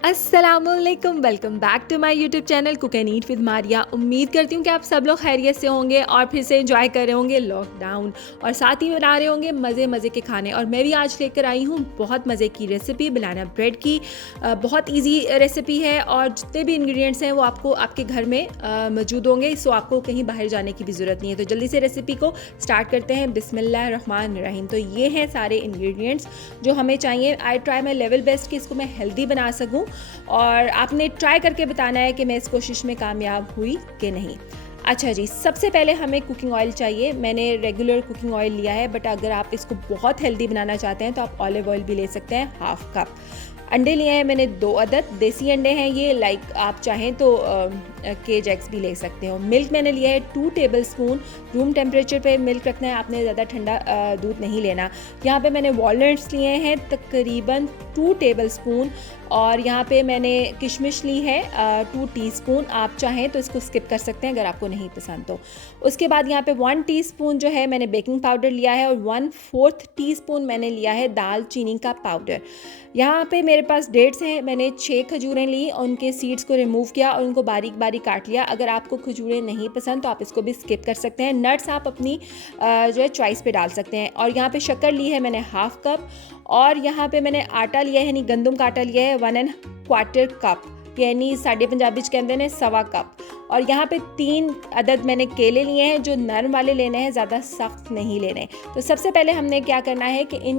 अस्सलामुअलैकुम, welcome back to my YouTube channel cook and eat with Maria. उम्मीद करती हूँ कि आप सब लोग खैरियत से होंगे और फिर से एंजॉय कर रहे होंगे लॉकडाउन और साथ ही बना रहे होंगे मज़े के खाने। और मैं भी आज लेकर आई हूँ बहुत मज़े की रेसिपी बनाना ब्रेड की। बहुत इजी रेसिपी है और जितने भी इंग्रेडिएंट्स हैं वो आपको आपके घर में मौजूद होंगे, सो आपको कहीं बाहर जाने की भी ज़रूरत नहीं है। तो जल्दी से रेसिपी को स्टार्ट करते हैं। बिस्मिल्लाहिर्रहमानिर्रहीम। तो ये हैं सारे इंग्रेडिएंट्स जो हमें चाहिए। I try my level best कि इसको मैं हेल्दी बना सकूँ और आपने ट्राई करके बताना है कि मैं इस कोशिश में कामयाब हुई कि नहीं। अच्छा जी, सबसे पहले हमें कुकिंग ऑयल चाहिए। मैंने रेगुलर कुकिंग ऑयल लिया है, बट अगर आप इसको बहुत हेल्दी बनाना चाहते हैं तो आप ऑलिव ऑयल भी ले सकते हैं, हाफ कप। अंडे लिए हैं मैंने 2 अदद, देसी अंडे हैं ये। आप चाहें तो केज एग्स भी ले सकते हो। मिल्क मैंने लिया है 2 टेबल स्पून। रूम टेम्परेचर पे मिल्क रखना है आपने, ज़्यादा ठंडा दूध नहीं लेना। यहाँ पे मैंने वॉलनट्स लिए हैं तकरीबन 2 टेबल स्पून। और यहाँ पे मैंने किशमिश ली है 2 टीस्पून। आप चाहें तो इसको स्किप कर सकते हैं अगर आपको नहीं पसंद तो। उसके बाद यहाँ पे 1 टीस्पून जो है मैंने बेकिंग पाउडर लिया है और 1/4 टीस्पून मैंने लिया है दालचीनी का पाउडर। यहाँ पे मेरे पास डेट्स हैं, मैंने 6 खजूरें ली और उनके सीड्स को रिमूव किया और उनको बारीक बारीक काट लिया। अगर आपको खजूरें नहीं पसंद तो आप इसको भी स्किप कर सकते हैं। नट्स आप अपनी जो है चॉइस पे डाल सकते हैं। और यहाँ पे शक्कर ली है मैंने हाफ कप। और यहाँ पे मैंने आटा लिया है, यानी गंदम का आटा लिया है 1¼ कप, यानी साढ़े पंजाबी कहते हैं 1.25 कप। और यहाँ पे 3 अदद मैंने केले लिए हैं, जो नरम वाले लेने हैं, ज़्यादा सख्त नहीं लेने। तो सबसे पहले हमने क्या करना है कि इन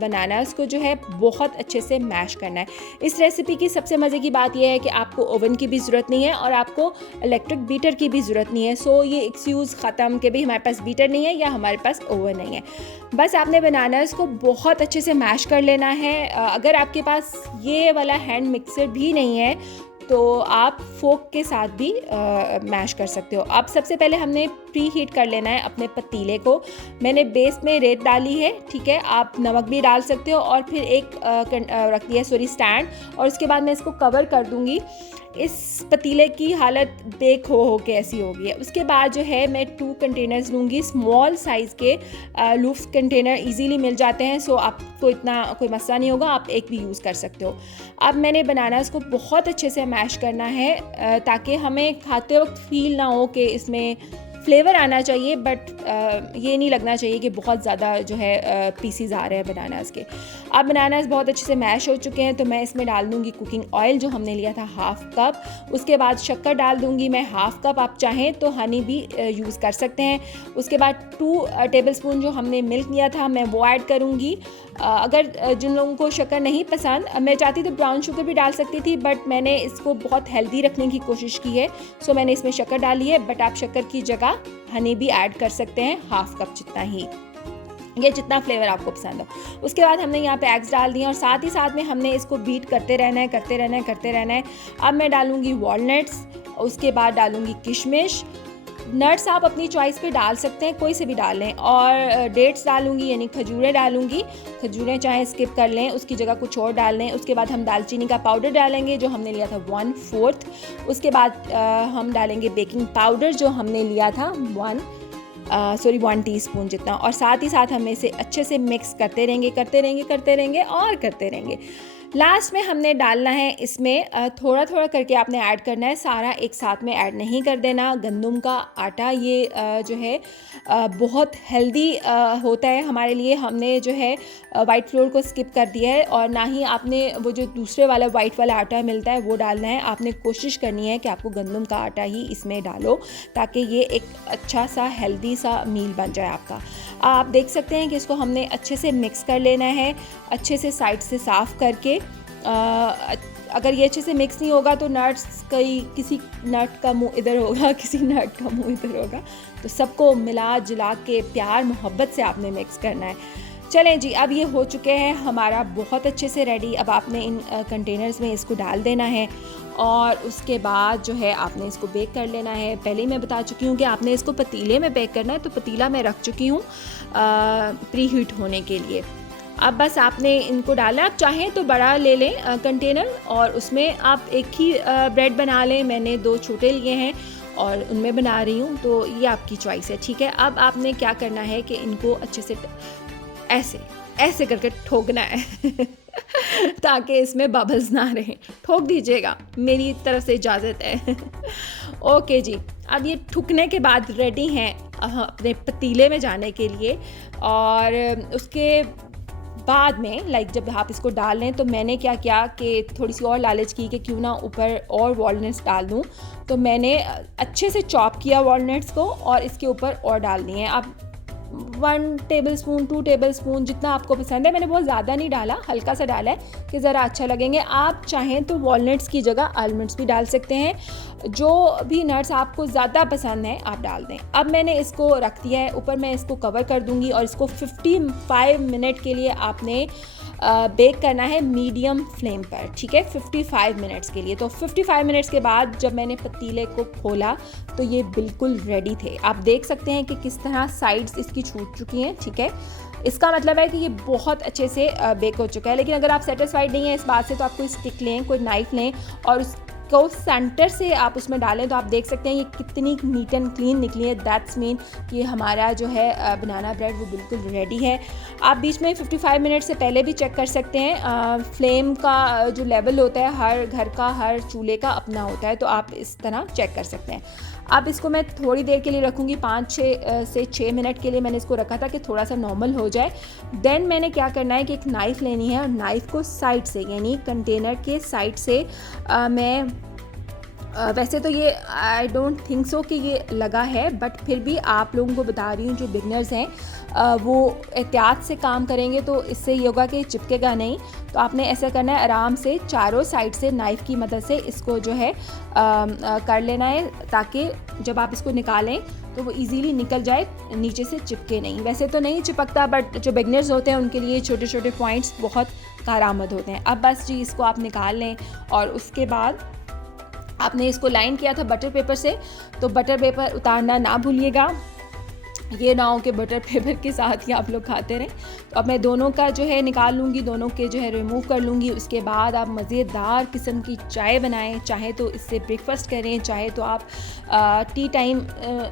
बनानास को जो है बहुत अच्छे से मैश करना है। इस रेसिपी की सबसे मज़े की बात यह है कि आपको ओवन की भी ज़रूरत नहीं है और आपको इलेक्ट्रिक बीटर की भी ज़रूरत नहीं है। सो ये एक्सक्यूज़ ख़त्म कि भाई हमारे पास बीटर नहीं है या हमारे पास ओवन नहीं है। बस आपने बनानास को बहुत अच्छे से मैश कर लेना है। अगर आपके पास ये वाला हैंड मिक्सर भी नहीं है तो आप फोक के साथ भी मैश कर सकते हो। अब सबसे पहले हमने प्री हीट कर लेना है अपने पतीले को। मैंने बेस में रेत डाली है, ठीक है, आप नमक भी डाल सकते हो। और फिर एक रख दिया स्टैंड, और उसके बाद मैं इसको कवर कर दूंगी। इस पतीले की हालत बेक हो के ऐसी हो गई है। उसके बाद जो है मैं 2 कंटेनर्स लूँगी, स्मॉल साइज़ के लूफ्स कंटेनर इजीली मिल जाते हैं। सो आपको इतना कोई मसला नहीं होगा, आप एक भी यूज़ कर सकते हो। अब मैंने बनानास को बहुत अच्छे से मैश करना है ताकि हमें खाते वक्त फील ना हो कि इसमें फ्लेवर आना चाहिए, बट ये नहीं लगना चाहिए कि बहुत ज़्यादा जो है पीसीज आ रहे हैं बनानास के। अब बनानास बहुत अच्छे से मैश हो चुके हैं तो मैं इसमें डाल दूँगी कुकिंग ऑयल जो हमने लिया था हाफ कप। उसके बाद शक्कर डाल दूँगी मैं हाफ कप, आप चाहें तो हनी भी यूज़ कर सकते हैं। उसके बाद 2 टेबल स्पून जो हमने मिल्क लिया था मैं वो ऐड करूँगी। अगर जिन लोगों को शक्कर नहीं पसंद, मैं चाहती तो ब्राउन शुगर भी डाल सकती थी, बट मैंने इसको बहुत हेल्दी रखने की कोशिश की है, सो मैंने इसमें शक्कर डाली है। बट आप शक्कर की जगह हनी भी ऐड कर सकते हैं, हाफ कप जितना ही, या जितना फ्लेवर आपको पसंद हो। उसके बाद हमने यहाँ पे एग्स डाल दिए और साथ ही साथ में हमने इसको बीट करते रहना है। अब मैं डालूँगी वॉलनट्स, उसके बाद डालूँगी किशमिश। नट्स आप अपनी चॉइस पे डाल सकते हैं, कोई से भी डाल लें। और डेट्स डालूंगी, यानी खजूरें डालूंगी। खजूरें चाहे स्किप कर लें, उसकी जगह कुछ और डाल लें। उसके बाद हम दालचीनी का पाउडर डालेंगे जो हमने लिया था 1/4। उसके बाद हम डालेंगे बेकिंग पाउडर जो हमने लिया था 1 टीस्पून जितना। और साथ ही साथ हम इसे अच्छे से मिक्स करते रहेंगे। लास्ट में हमने डालना है इसमें थोड़ा थोड़ा करके आपने ऐड करना है, सारा एक साथ में ऐड नहीं कर देना। गंदम का आटा ये जो है बहुत हेल्दी होता है हमारे लिए। हमने जो है वाइट फ्लोर को स्किप कर दिया है और ना ही आपने वो जो दूसरे वाला वाइट वाला आटा मिलता है वो डालना है। आपने कोशिश करनी है कि आपको गंदम का आटा ही इसमें डालो ताकि ये एक अच्छा सा हेल्दी सा मील बन जाए आपका। आप देख सकते हैं कि इसको हमने अच्छे से मिक्स कर लेना है, अच्छे से साइड से साफ़ करके। अगर ये अच्छे से मिक्स नहीं होगा तो किसी नट का मुंह इधर होगा, किसी नट का मुंह इधर होगा, तो सबको मिला जुला के प्यार मोहब्बत से आपने मिक्स करना है। चलें जी, अब ये हो चुके हैं हमारा बहुत अच्छे से रेडी। अब आपने इन कंटेनर्स में इसको डाल देना है और उसके बाद जो है आपने इसको बेक कर लेना है। पहले ही मैं बता चुकी हूँ कि आपने इसको पतीले में बेक करना है, तो पतीला मैं रख चुकी हूँ प्री हीट होने के लिए। अब बस आपने इनको डाला। आप चाहें तो बड़ा ले लें कंटेनर और उसमें आप एक ही ब्रेड बना लें। मैंने 2 छोटे लिए हैं और उनमें बना रही हूँ, तो ये आपकी चॉइस है, ठीक है। अब आपने क्या करना है कि इनको अच्छे से ऐसे करके ठोकना है ताकि इसमें बबल्स ना रहें। ठोक दीजिएगा, मेरी तरफ से इजाज़त है। ओके जी, अब ये ठुकने के बाद रेडी हैं अपने पतीले में जाने के लिए। और उसके बाद में जब आप इसको डाल लें, तो मैंने क्या किया कि थोड़ी सी और लालच की कि क्यों ना ऊपर और वॉलनट्स डाल दूँ। तो मैंने अच्छे से चॉप किया वॉलनट्स को और इसके ऊपर और डाल दिए हैं। अब 1 टेबलस्पून 2 टेबलस्पून जितना आपको पसंद है, मैंने बहुत ज़्यादा नहीं डाला, हल्का सा डाला है कि ज़रा अच्छा लगेंगे। आप चाहें तो वॉलनट्स की जगह आलमंड्स भी डाल सकते हैं, जो भी नट्स आपको ज़्यादा पसंद है आप डाल दें। अब मैंने इसको रख दिया है, ऊपर मैं इसको कवर कर दूंगी और इसको 55 मिनट के लिए आपने बेक करना है मीडियम फ्लेम पर, ठीक है, 55 मिनट्स के लिए। तो 55 मिनट्स के बाद जब मैंने पतीले को खोला तो ये बिल्कुल रेडी थे। आप देख सकते हैं कि किस तरह साइड्स इसकी छूट चुकी हैं, ठीक है। इसका मतलब है कि ये बहुत अच्छे से बेक हो चुका है। लेकिन अगर आप सेटिस्फाइड नहीं हैं इस बात से, तो आप कोई स्टिक लें, कोई नाइफ़ लें और उसको सेंटर से आप उसमें डालें, तो आप देख सकते हैं ये कितनी नीट एंड क्लीन निकली है। दैट्स मीन कि हमारा जो है बनाना ब्रेड वो बिल्कुल रेडी है। आप बीच में 55 मिनट से पहले भी चेक कर सकते हैं। फ्लेम का जो लेवल होता है हर घर का, हर चूल्हे का अपना होता है, तो आप इस तरह चेक कर सकते हैं। अब इसको मैं थोड़ी देर के लिए रखूँगी, 5 से 6 मिनट के लिए मैंने इसको रखा था कि थोड़ा सा नॉर्मल हो जाए। देन मैंने क्या करना है कि एक नाइफ़ लेनी है और नाइफ़ को साइड से, यानी कंटेनर के साइड से मैं वैसे तो ये आई डोंट थिंक सो कि ये लगा है, बट फिर भी आप लोगों को बता रही हूँ जो बिगनर्स हैं वो एहतियात से काम करेंगे तो इससे ये होगा कि चिपकेगा नहीं। तो आपने ऐसा करना है, आराम से चारों साइड से नाइफ़ की मदद से इसको जो है कर लेना है, ताकि जब आप इसको निकालें तो वो इजीली निकल जाए, नीचे से चिपके नहीं। वैसे तो नहीं चिपकता, बट जो बिगनर्स होते हैं उनके लिए छोटे छोटे पॉइंट्स बहुत कारआमद होते हैं। अब बस जी इसको आप निकाल लें और उसके बाद आपने इसको लाइन किया था बटर पेपर से, तो बटर पेपर उतारना ना भूलिएगा। ये ना हो कि बटर पेपर के साथ ही आप लोग खाते रहें। तो अब मैं दोनों का जो है निकाल लूँगी, दोनों के जो है रिमूव कर लूँगी। उसके बाद आप मज़ेदार किस्म की चाय बनाएं, चाहे तो इससे ब्रेकफास्ट करें, चाहे तो आप टी टाइम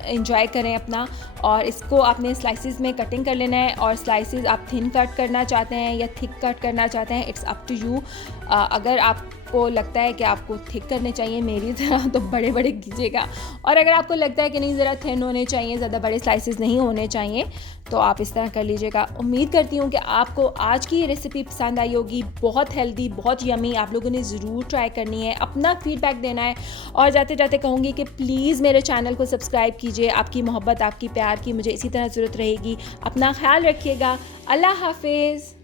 एंजॉय करें अपना। और इसको आपने स्लाइसेस में कटिंग कर लेना है, और स्लाइसेस आप थिन कट करना चाहते हैं या थिक कट करना चाहते हैं, इट्स अप टू यू। अगर आपको लगता है कि आपको थिक करने चाहिए मेरी तरह, तो बड़े बड़े कीजिएगा, और अगर आपको लगता है कि नहीं ज़रा थिन होने चाहिए, ज़्यादा बड़े स्लाइसेस नहीं होने चाहिए, तो आप इस तरह कर लीजिएगा। उम्मीद करती हूँ कि आपको आज की ये रेसिपी पसंद आई होगी। बहुत हेल्दी, बहुत यमी, आप लोगों ने ज़रूर ट्राई करनी है, अपना फीडबैक देना है। और जाते जाते कहूँगी कि प्लीज़ मेरे चैनल को सब्सक्राइब कीजिए। आपकी मोहब्बत, आपकी प्यार की मुझे इसी तरह ज़रूरत रहेगी। अपना ख्याल रखिएगा। अल्लाह हाफिज़।